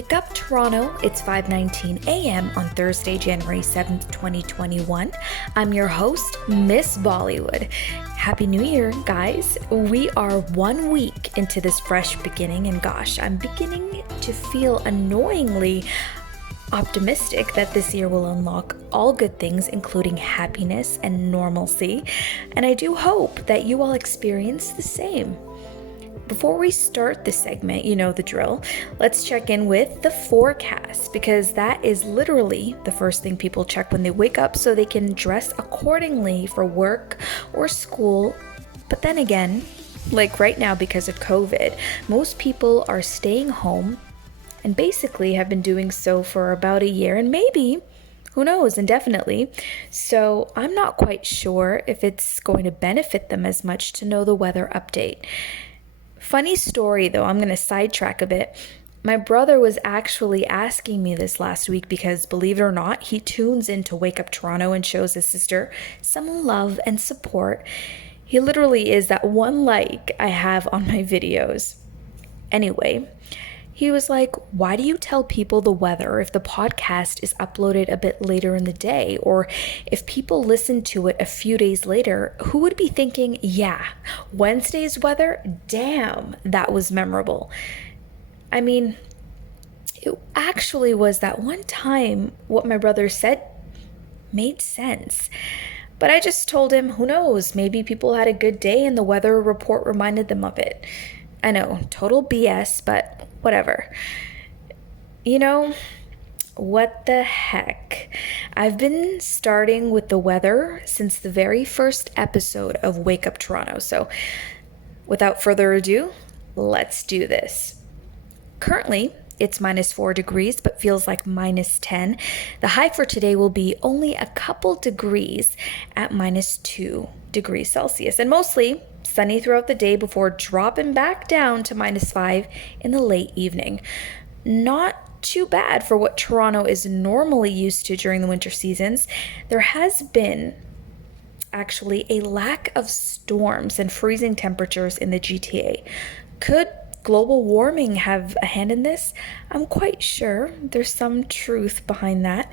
Wake up Toronto, it's 5:19 a.m. on Thursday, January 7th, 2021. I'm your host, Miss Bollywood. Happy New Year, guys. We are 1 week into this fresh beginning, and gosh, I'm beginning to feel annoyingly optimistic that this year will unlock all good things, including happiness and normalcy, and I do hope that you all experience the same. Before we start the segment, you know the drill, let's check in with the forecast, because that is literally the first thing people check when they wake up so they can dress accordingly for work or school. But then again, like right now because of COVID, most people are staying home and basically have been doing so for about a year, and maybe, who knows, indefinitely. So I'm not quite sure if it's going to benefit them as much to know the weather update. Funny story though, I'm going to sidetrack a bit. My brother was actually asking me this last week because, believe it or not, he tunes into Wake Up Toronto and shows his sister some love and support. He literally is that one like I have on my videos. Anyway, he was like, why do you tell people the weather if the podcast is uploaded a bit later in the day? Or if people listen to it a few days later, who would be thinking, yeah, Wednesday's weather? Damn, that was memorable. I mean, it actually was that one time what my brother said made sense. But I just told him, who knows, maybe people had a good day and the weather report reminded them of it. I know, total BS, but whatever. You know, what the heck? I've been starting with the weather since the very first episode of Wake Up Toronto. So without further ado, let's do this. Currently, it's -4 degrees, but feels like -10. The high for today will be only a couple degrees at -2 degrees Celsius, and mostly sunny throughout the day before dropping back down to -5 in the late evening. Not too bad for what Toronto is normally used to during the winter seasons. There has been actually a lack of storms and freezing temperatures in the GTA. Could global warming have a hand in this? I'm quite sure there's some truth behind that.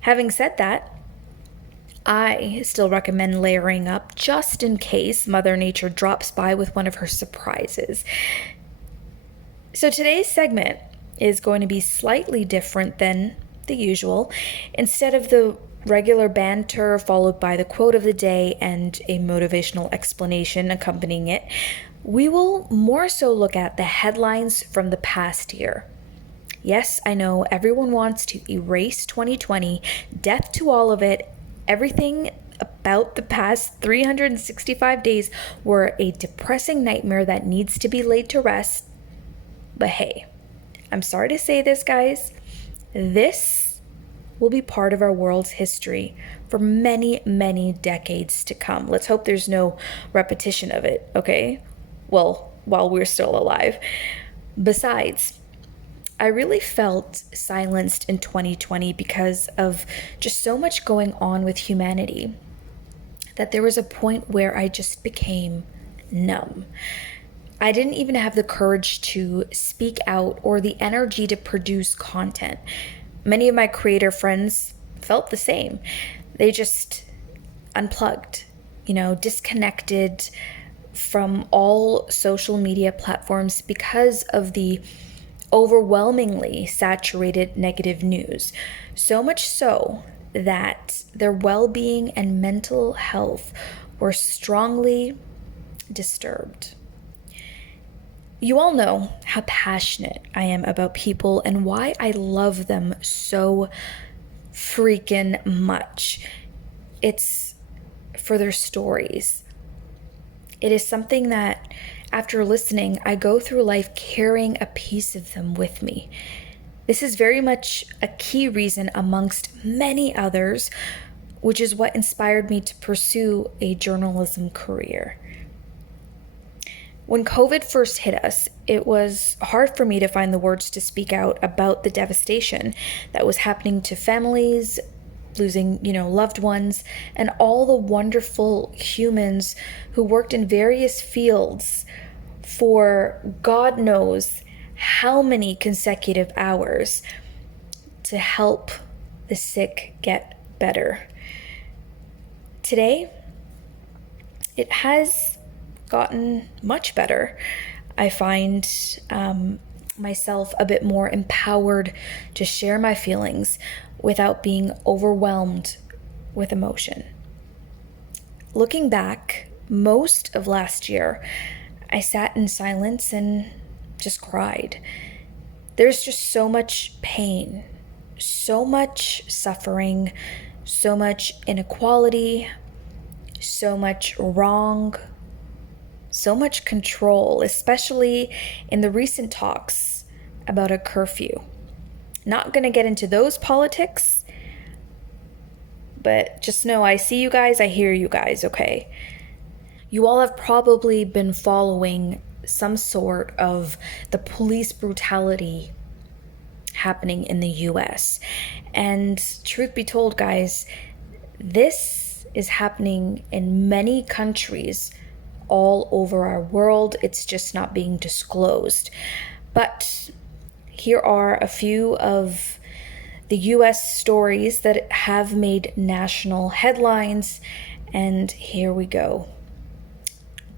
Having said that, I still recommend layering up just in case Mother Nature drops by with one of her surprises. So today's segment is going to be slightly different than the usual. Instead of the regular banter followed by the quote of the day and a motivational explanation accompanying it, we will more so look at the headlines from the past year. Yes, I know everyone wants to erase 2020, death to all of it. Everything about the past 365 days were a depressing nightmare that needs to be laid to rest. But hey, I'm sorry to say this, guys. This will be part of our world's history for many, many decades to come. Let's hope there's no repetition of it, okay? Well, while we're still alive. Besides, I really felt silenced in 2020 because of just so much going on with humanity that there was a point where I just became numb. I didn't even have the courage to speak out or the energy to produce content. Many of my creator friends felt the same. They just unplugged, disconnected from all social media platforms because of the overwhelmingly saturated negative news. So much so that their well-being and mental health were strongly disturbed. You all know how passionate I am about people and why I love them so freaking much. It's for their stories. It is something that, after listening, I go through life carrying a piece of them with me. This is very much a key reason amongst many others, which is what inspired me to pursue a journalism career. When COVID first hit us, it was hard for me to find the words to speak out about the devastation that was happening to families, losing, loved ones, and all the wonderful humans who worked in various fields for God knows how many consecutive hours to help the sick get better. Today, it has gotten much better. I find myself a bit more empowered to share my feelings without being overwhelmed with emotion. Looking back, most of last year, I sat in silence and just cried. There's just so much pain, so much suffering, so much inequality, so much wrong, so much control, especially in the recent talks about a curfew. Not going to get into those politics, but just know I see you guys, I hear you guys, okay? You all have probably been following some sort of the police brutality happening in the US. And truth be told, guys, this is happening in many countries all over our world. It's just not being disclosed. But here are a few of the US stories that have made national headlines, and here we go.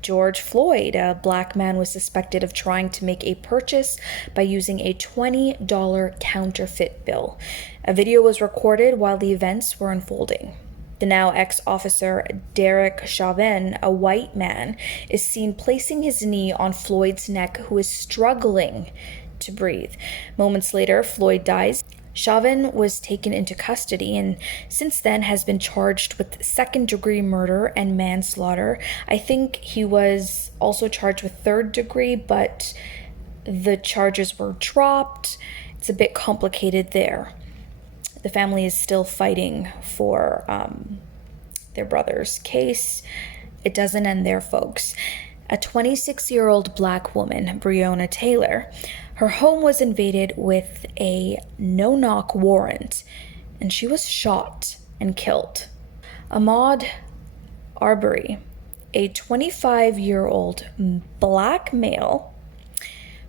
George Floyd, a black man, was suspected of trying to make a purchase by using a $20 counterfeit bill. A video was recorded while the events were unfolding. The now ex-officer Derek Chauvin, a white man, is seen placing his knee on Floyd's neck, who is struggling to breathe. Moments later, Floyd dies. Chauvin was taken into custody and since then has been charged with second-degree murder and manslaughter. I think he was also charged with third-degree, but the charges were dropped. It's a bit complicated there. The family is still fighting for their brother's case. It doesn't end there, folks. A 26-year-old black woman, Breonna Taylor, her home was invaded with a no-knock warrant, and she was shot and killed. Ahmaud Arbery, a 25-year-old black male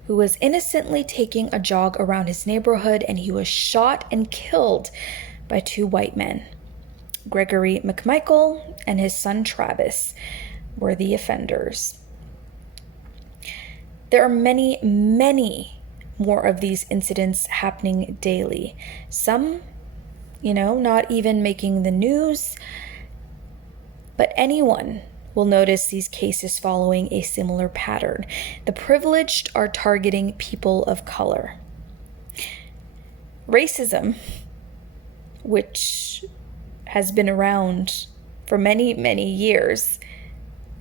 who was innocently taking a jog around his neighborhood, and he was shot and killed by two white men. Gregory McMichael and his son Travis were the offenders. There are many, many more of these incidents happening daily. Some, not even making the news, but anyone will notice these cases following a similar pattern. The privileged are targeting people of color. Racism, which has been around for many, many years,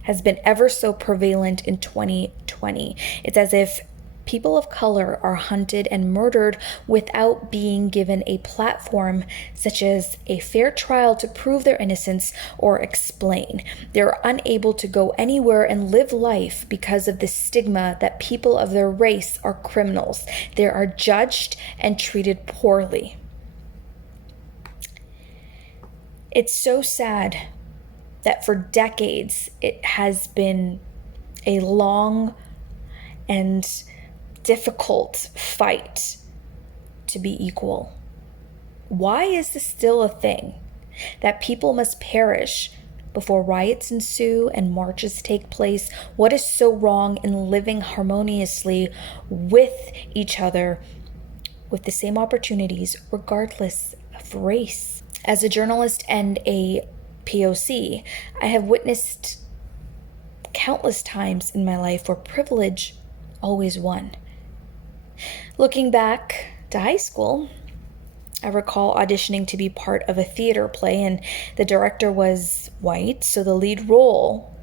has been ever so prevalent in 2020. It's as if people of color are hunted and murdered without being given a platform, such as a fair trial to prove their innocence or explain. They're unable to go anywhere and live life because of the stigma that people of their race are criminals. They are judged and treated poorly. It's so sad that for decades it has been a long and difficult fight to be equal. Why is this still a thing? That people must perish before riots ensue and marches take place? What is so wrong in living harmoniously with each other with the same opportunities regardless of race? As a journalist and a POC, I have witnessed countless times in my life where privilege always won. Looking back to high school, I recall auditioning to be part of a theater play, and the director was white, so the lead role,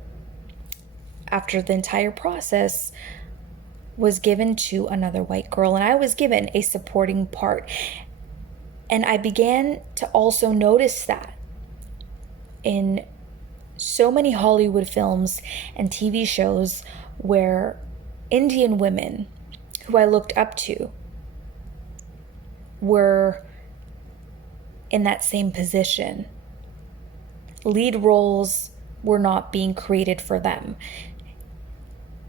after the entire process, was given to another white girl, and I was given a supporting part. And I began to also notice that in so many Hollywood films and TV shows where Indian women who I looked up to were in that same position. Lead roles were not being created for them.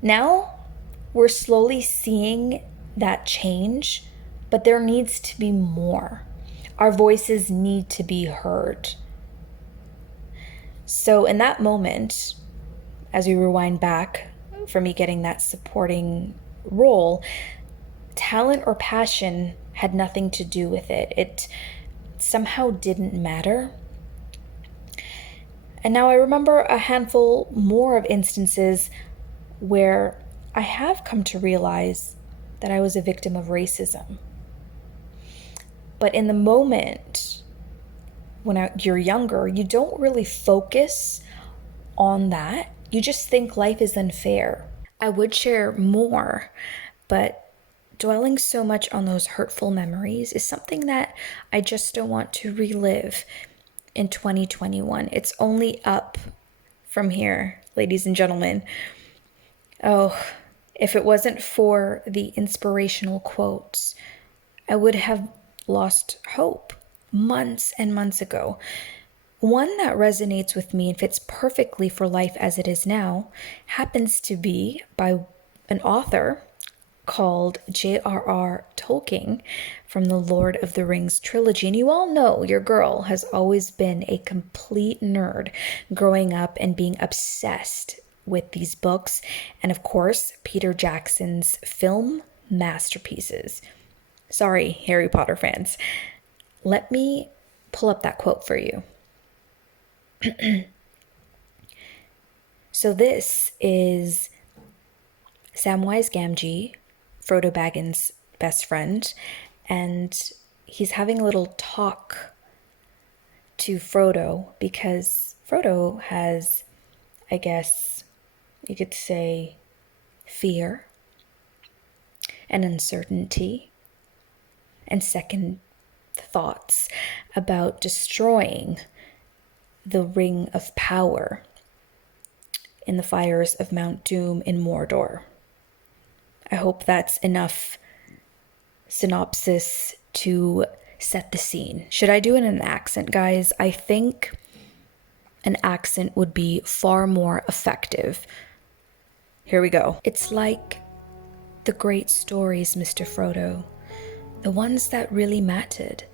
Now we're slowly seeing that change, but there needs to be more. Our voices need to be heard. So in that moment, as we rewind back for me getting that supporting role, talent or passion had nothing to do with it. It somehow didn't matter. And now I remember a handful more of instances where I have come to realize that I was a victim of racism. But in the moment, when you're younger, you don't really focus on that. You just think life is unfair. I would share more, but dwelling so much on those hurtful memories is something that I just don't want to relive in 2021. It's only up from here, ladies and gentlemen. Oh, if it wasn't for the inspirational quotes, I would have lost hope months and months ago. One that resonates with me and fits perfectly for life as it is now happens to be by an author called J.R.R. Tolkien from the Lord of the Rings trilogy. And you all know your girl has always been a complete nerd growing up and being obsessed with these books. And of course, Peter Jackson's film masterpieces. Sorry, Harry Potter fans. Let me pull up that quote for you. So this is Samwise Gamgee, Frodo Baggins' best friend, and he's having a little talk to Frodo because Frodo has, I guess you could say, fear and uncertainty and second thoughts about destroying the Ring of Power in the fires of Mount Doom in Mordor. I hope that's enough synopsis to set the scene. Should I do it in an accent, guys? I think an accent would be far more effective. Here we go. It's like the great stories, Mr. Frodo. The ones that really mattered.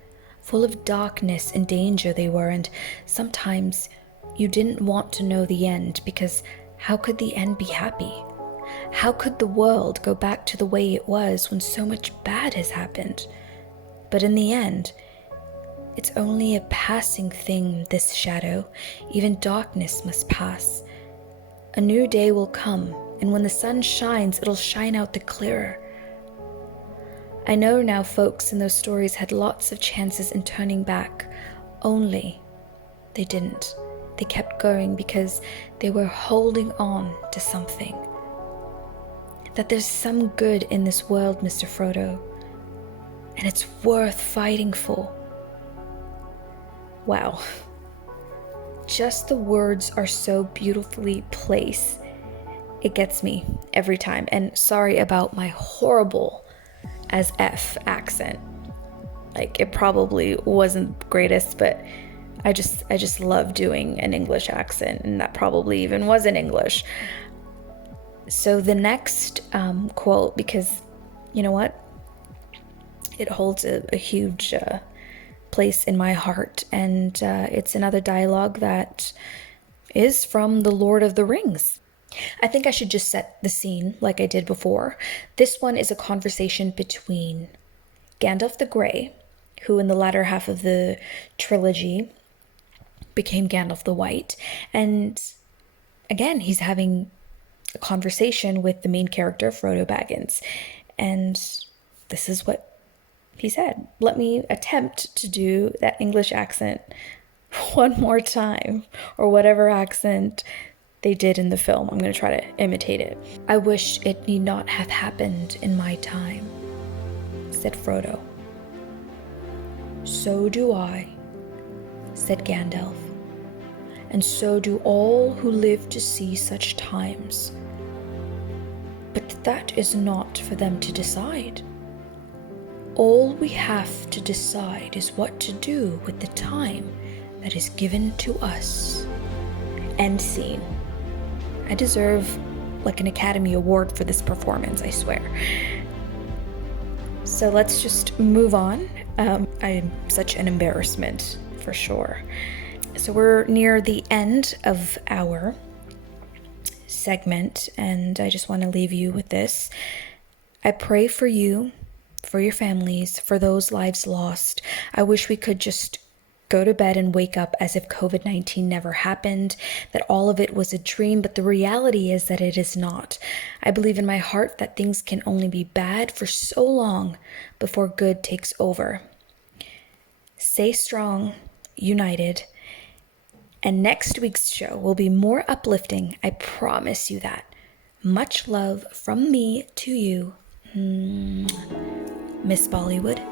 Full of darkness and danger they were, and sometimes you didn't want to know the end because how could the end be happy? How could the world go back to the way it was when so much bad has happened? But in the end, it's only a passing thing, this shadow. Even darkness must pass. A new day will come, and when the sun shines, it'll shine out the clearer. I know now folks in those stories had lots of chances in turning back, only they didn't. They kept going because they were holding on to something. That there's some good in this world, Mr. Frodo, and it's worth fighting for. Wow. Just the words are so beautifully placed. It gets me every time. And sorry about my horrible as F accent. Like, it probably wasn't the greatest, but I just love doing an English accent, and that probably even was in English. So the next quote, because you know what? It holds a huge place in my heart, and it's another dialogue that is from The Lord of the Rings. I think I should just set the scene like I did before. This one is a conversation between Gandalf the Grey, who in the latter half of the trilogy became Gandalf the White. And again, he's having a conversation with the main character, Frodo Baggins. And this is what he said. Let me attempt to do that English accent one more time, or whatever accent they did in the film. I'm going to try to imitate it. I wish it need not have happened in my time, said Frodo. So do I, said Gandalf, and so do all who live to see such times. But that is not for them to decide. All we have to decide is what to do with the time that is given to us. End scene. I deserve like an Academy Award for this performance, I swear. So let's just move on. I'm such an embarrassment for sure. So we're near the end of our segment, and I just want to leave you with this. I pray for you, for your families, for those lives lost. I wish we could just go to bed and wake up as if COVID-19 never happened, that all of it was a dream, but the reality is that it is not. I believe in my heart that things can only be bad for so long before good takes over. Stay strong, united, and next week's show will be more uplifting. I promise you that. Much love from me to you, Miss Bollywood.